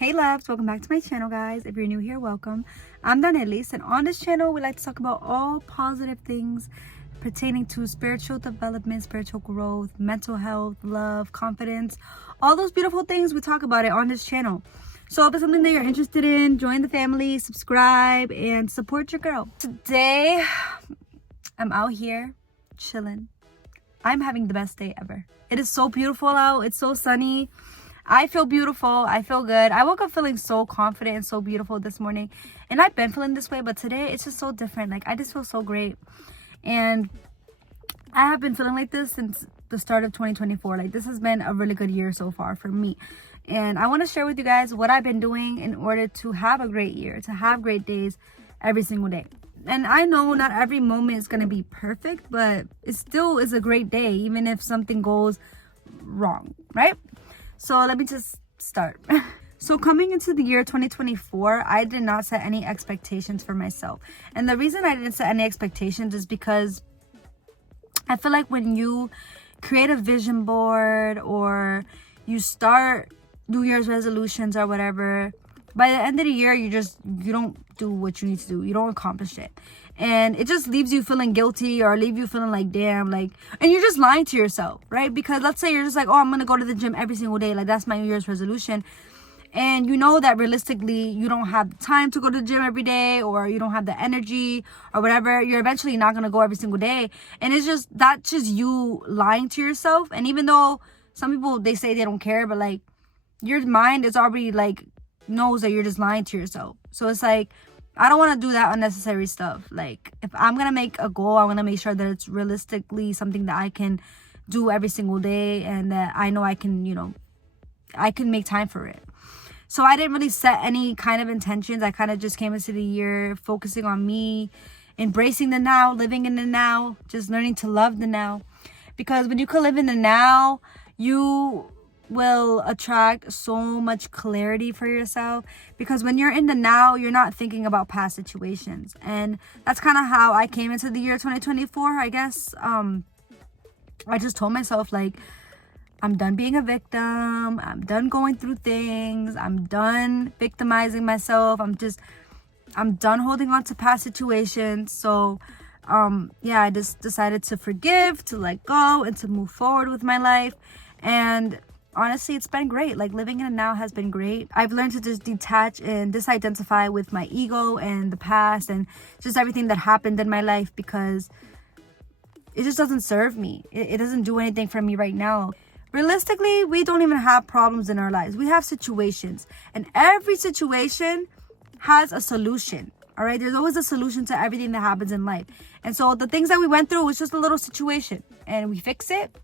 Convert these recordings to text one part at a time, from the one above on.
Hey loves, welcome back to my channel, guys. If you're new here, welcome. I'm Danelis, and on this channel we like to talk about all positive things pertaining to spiritual development, spiritual growth, mental health, love, confidence, all those beautiful things. We talk about it on this channel. So if it's something that you're interested in, join the family, subscribe, and support your girl. Today I'm out here chilling. I'm having the best day ever. It is so beautiful out. It's so sunny. I feel beautiful. I feel good. I woke up feeling so confident and so beautiful this morning. And I've been feeling this way, but today it's just so different. Like, I just feel so great. And I have been feeling like this since the start of 2024. Like, this has been a really good year so far for me. And I want to share with you guys what I've been doing in order to have a great year, to have great days every single day. And I know not every moment is going to be perfect, but it still is a great day, even if something goes wrong, right? So let me just start. So coming into the year 2024, I did not set any expectations for myself. And the reason I didn't set any expectations is because I feel like when you create a vision board or you start New Year's resolutions or whatever, by the end of the year, you don't do what you need to do. You don't accomplish it. And it just leaves you feeling guilty or leave you feeling like, damn, like, and you're just lying to yourself, right? Because let's say you're just like, oh, I'm going to go to the gym every single day. Like, that's my New Year's resolution. And you know that realistically, you don't have the time to go to the gym every day, or you don't have the energy or whatever. You're eventually not going to go every single day. And that's just you lying to yourself. And even though some people, they say they don't care, but like, your mind is already like, knows that you're just lying to yourself. So it's like, I don't want to do that unnecessary stuff. Like, if I'm going to make a goal, I want to make sure that it's realistically something that I can do every single day and that I know I can, I can make time for it. So I didn't really set any kind of intentions. I kind of just came into the year focusing on me, embracing the now, living in the now, just learning to love the now. Because when you can live in the now, you will attract so much clarity for yourself, because when you're in the now, you're not thinking about past situations. And that's kind of how I came into the year 2024, I guess. I just told myself, like, I'm done being a victim. I'm done going through things. I'm done victimizing myself. I'm done holding on to past situations. So I just decided to forgive, to let go, and to move forward with my life. And honestly, it's been great. Like, living in it now has been great. I've learned to just detach and disidentify with my ego and the past and just everything that happened in my life, because it just doesn't serve me. It doesn't do anything for me right now. Realistically, we don't even have problems in our lives. We have situations, and every situation has a solution. All right, there's always a solution to everything that happens in life. And so the things that we went through was just a little situation, and we fix it.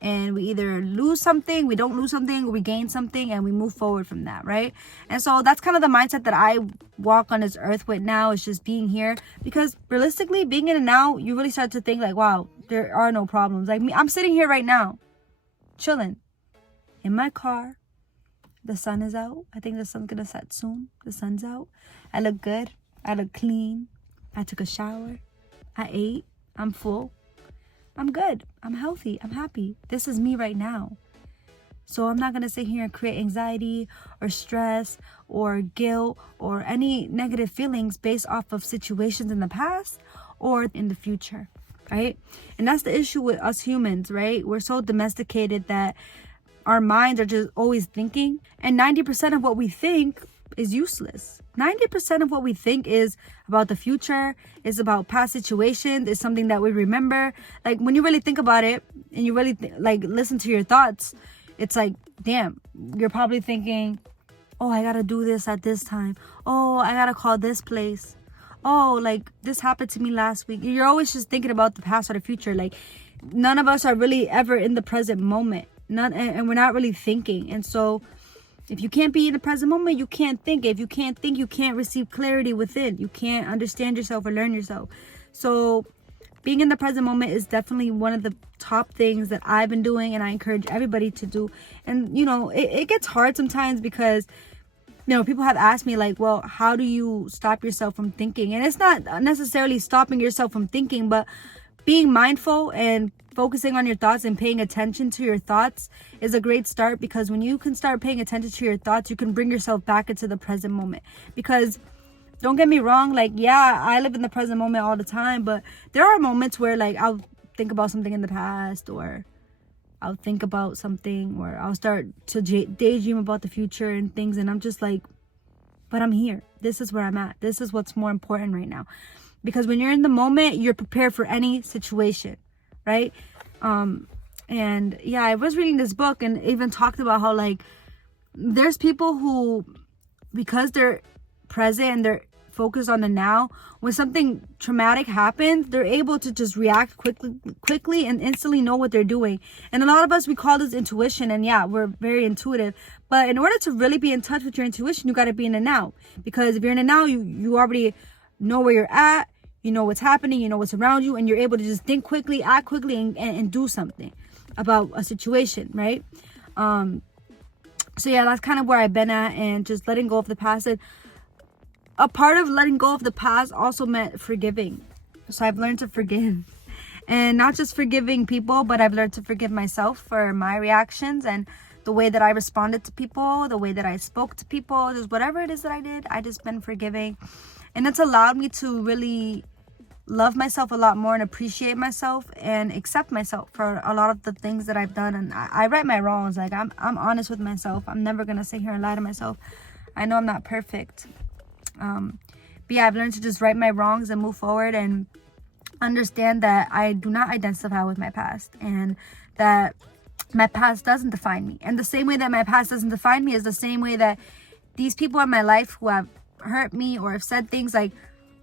And we either lose something, we don't lose something, or we gain something, and we move forward from that, right? And so that's kind of the mindset that I walk on this earth with now, is just being here. Because realistically, being in it now, you really start to think like, wow, there are no problems. Like me, I'm sitting here right now, chilling in my car. The sun is out. I think the sun's gonna set soon. The sun's out. I look good. I look clean. I took a shower. I ate. I'm full. I'm good. I'm healthy. I'm happy. This is me right now. So I'm not going to sit here and create anxiety or stress or guilt or any negative feelings based off of situations in the past or in the future, right? And that's the issue with us humans, right? We're so domesticated that our minds are just always thinking, and 90% of what we think is useless. 90% of what we think is about the future, is about past situations, is something that we remember. Like, when you really think about it and you really listen to your thoughts, it's like, damn, you're probably thinking, oh, I gotta do this at this time. Oh, I gotta call this place. Oh, like, this happened to me last week. You're always just thinking about the past or the future. Like, none of us are really ever in the present moment. And we're not really thinking. And so if you can't be in the present moment, you can't think. If you can't think, you can't receive clarity within. You can't understand yourself or learn yourself. So being in the present moment is definitely one of the top things that I've been doing, and I encourage everybody to do. And, it gets hard sometimes because, people have asked me, like, well, how do you stop yourself from thinking? And it's not necessarily stopping yourself from thinking, but being mindful and focusing on your thoughts and paying attention to your thoughts is a great start, because when you can start paying attention to your thoughts, you can bring yourself back into the present moment. Because don't get me wrong, like, yeah, I live in the present moment all the time, but there are moments where like I'll think about something in the past, or I'll think about something, or I'll start to daydream about the future and things, and I'm just like, but I'm here. This is where I'm at. This is what's more important right now. Because when you're in the moment, you're prepared for any situation, right? And yeah, I was reading this book and even talked about how like there's people who, because they're present and they're focused on the now, when something traumatic happens, they're able to just react quickly and instantly know what they're doing. And a lot of us, we call this intuition, and yeah, we're very intuitive. But in order to really be in touch with your intuition, you got to be in the now. Because if you're in the now, you already know where you're at, you know what's happening, you know what's around you, and you're able to just think quickly, act quickly, and do something about a situation, right? So yeah, that's kind of where I've been at, and just letting go of the past. And a part of letting go of the past also meant forgiving. So I've learned to forgive, and not just forgiving people, but I've learned to forgive myself for my reactions and the way that I responded to people, the way that I spoke to people, just whatever it is that I did, I just been forgiving. And it's allowed me to really love myself a lot more and appreciate myself and accept myself for a lot of the things that I've done. And I right my wrongs. Like, I'm honest with myself. I'm never gonna sit here and lie to myself. I know I'm not perfect. But yeah, I've learned to just right my wrongs and move forward, and understand that I do not identify with my past, and that my past doesn't define me. And the same way that my past doesn't define me is the same way that these people in my life who have hurt me or have said things, like,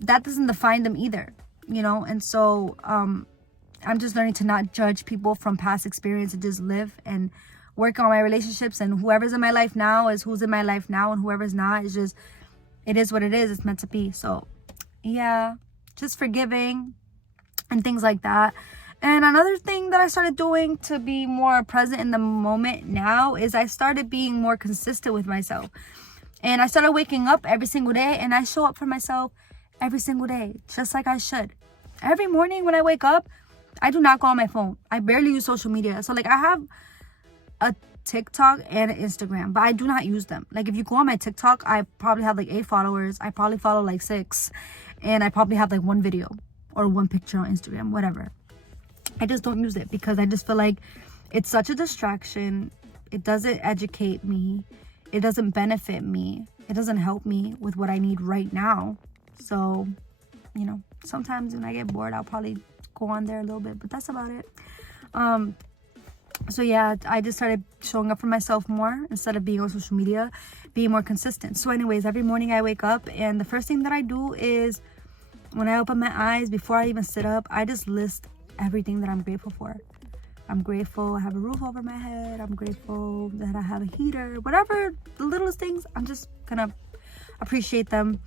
that doesn't define them either, you know? And so I'm just learning to not judge people from past experience, and just live and work on my relationships. And whoever's in my life now is who's in my life now, and whoever's not is just, it is what it is. It's meant to be. So yeah, just forgiving and things like that. And another thing that I started doing to be more present in the moment now is I started being more consistent with myself. And I started waking up every single day, and I show up for myself every single day, just like I should. Every morning when I wake up, I do not go on my phone. I barely use social media. So like, I have a TikTok and an Instagram, but I do not use them. Like, if you go on my TikTok, I probably have like 8 followers. I probably follow like 6, and I probably have like 1 video or 1 picture on Instagram, whatever. I just don't use it because I just feel like it's such a distraction. It doesn't educate me. It doesn't benefit me. It doesn't help me with what I need right now. So, you know, sometimes when I get bored, I'll probably go on there a little bit, but that's about it. So yeah, I just started showing up for myself more instead of being on social media, being more consistent. So anyways, every morning I wake up, and the first thing that I do is, when I open my eyes, before I even sit up, I just list everything that I'm grateful for. I'm grateful I have a roof over my head. I'm grateful that I have a heater. Whatever, the littlest things, I'm just gonna appreciate them.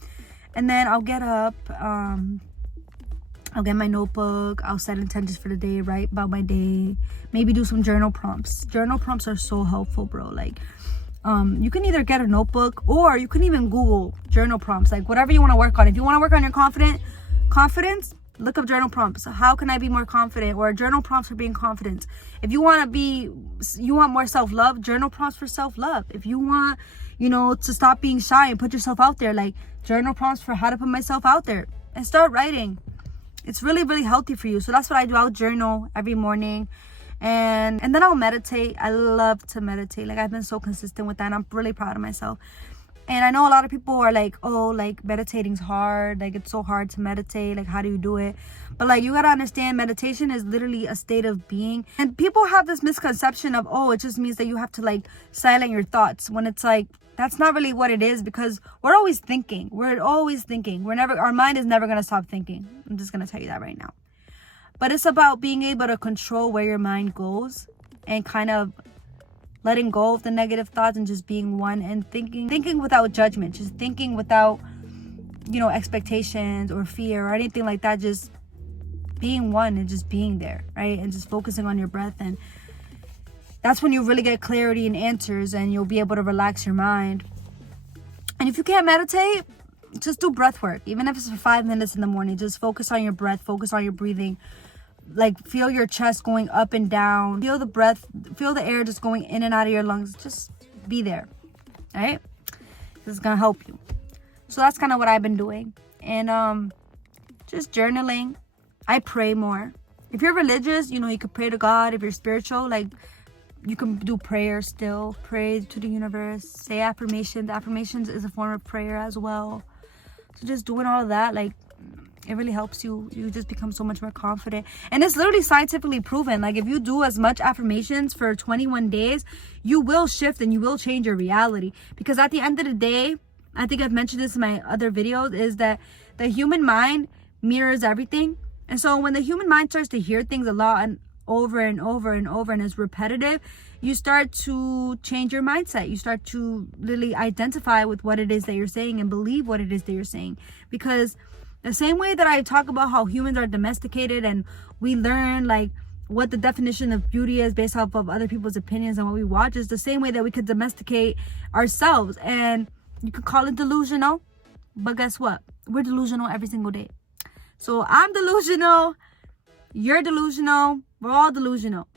And then I'll get up, I'll get my notebook, I'll set intentions for the day, write about my day, maybe do some journal prompts. Journal prompts are so helpful, bro. Like, you can either get a notebook, or you can even Google journal prompts, like whatever you want to work on. If you want to work on your confidence, look up journal prompts. How can I be more confident? Or journal prompts for being confident. If you want more self-love, journal prompts for self-love. If you want, to stop being shy and put yourself out there, like journal prompts for how to put myself out there, and start writing. It's really, really healthy for you. So that's what I do. I'll journal every morning, and then I'll meditate. I love to meditate. Like, I've been so consistent with that, and I'm really proud of myself. And I know a lot of people are like, oh, like, meditating's hard. Like, it's so hard to meditate. Like, how do you do it? But, like, you got to understand, meditation is literally a state of being. And people have this misconception of, oh, it just means that you have to, like, silence your thoughts. When it's like, that's not really what it is, because we're always thinking. Our mind is never going to stop thinking. I'm just going to tell you that right now. But it's about being able to control where your mind goes, and kind of letting go of the negative thoughts, and just being one, and thinking without judgment, just thinking without, expectations or fear or anything like that. Just being one and just being there, right? And just focusing on your breath. And that's when you really get clarity and answers, and you'll be able to relax your mind. And if you can't meditate, just do breath work. Even if it's for 5 minutes in the morning, just focus on your breath, focus on your breathing. like feel your chest going up and down, feel the breath, feel the air just going in and out of your lungs. Just be there. All right, this is gonna help you. So that's kind of what I've been doing. And just journaling. I pray more. If you're religious, you know, you could pray to God. If you're spiritual, like, you can do prayer still. Pray to the universe. Say affirmations. Affirmations is a form of prayer as well. So just doing all of that, like, it really helps you. You just become so much more confident. And it's literally scientifically proven. Like, if you do as much affirmations for 21 days, you will shift and you will change your reality. Because at the end of the day, I think I've mentioned this in my other videos, is that the human mind mirrors everything. And so when the human mind starts to hear things a lot and over and over and over, and it's repetitive, you start to change your mindset. You start to really identify with what it is that you're saying and believe what it is that you're saying. Because the same way that I talk about how humans are domesticated and we learn like what the definition of beauty is based off of other people's opinions and what we watch, is the same way that we could domesticate ourselves. And you could call it delusional, but guess what? We're delusional every single day. So I'm delusional, you're delusional, we're all delusional.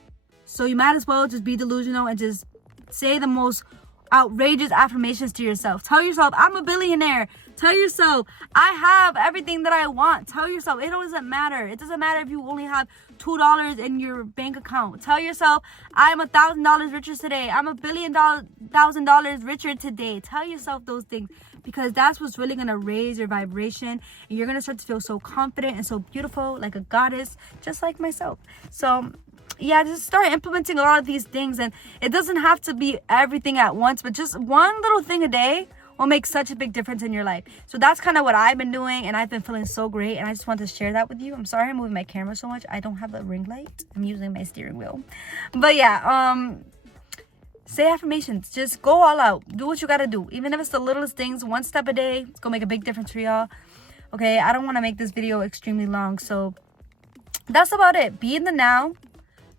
So you might as well just be delusional and just say the most outrageous affirmations to yourself. Tell yourself, I'm a billionaire. Tell yourself, I have everything that I want. Tell yourself, it doesn't matter. It doesn't matter if you only have $2 in your bank account. Tell yourself, I'm $1,000 richer today. I'm $1,000,000 richer today. Tell yourself those things, because that's what's really going to raise your vibration. And you're going to start to feel so confident and so beautiful, like a goddess, just like myself. So yeah, just start implementing a lot of these things. And it doesn't have to be everything at once, but just one little thing a day will make such a big difference in your life. So that's kind of what I've been doing, and I've been feeling so great, and I just want to share that with you. I'm sorry I'm moving my camera so much. I don't have a ring light. I'm using my steering wheel. But yeah, say affirmations. Just go all out. Do what you gotta do. Even if it's the littlest things, one step a day, it's gonna make a big difference for y'all. Okay, I don't want to make this video extremely long, so that's about it. Be in the now.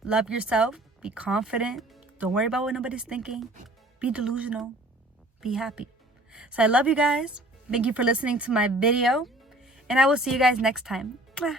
Love yourself. Be confident. Don't worry about what nobody's thinking. Be delusional. Be happy. So I love you guys. Thank you for listening to my video. And I will see you guys next time. Mwah.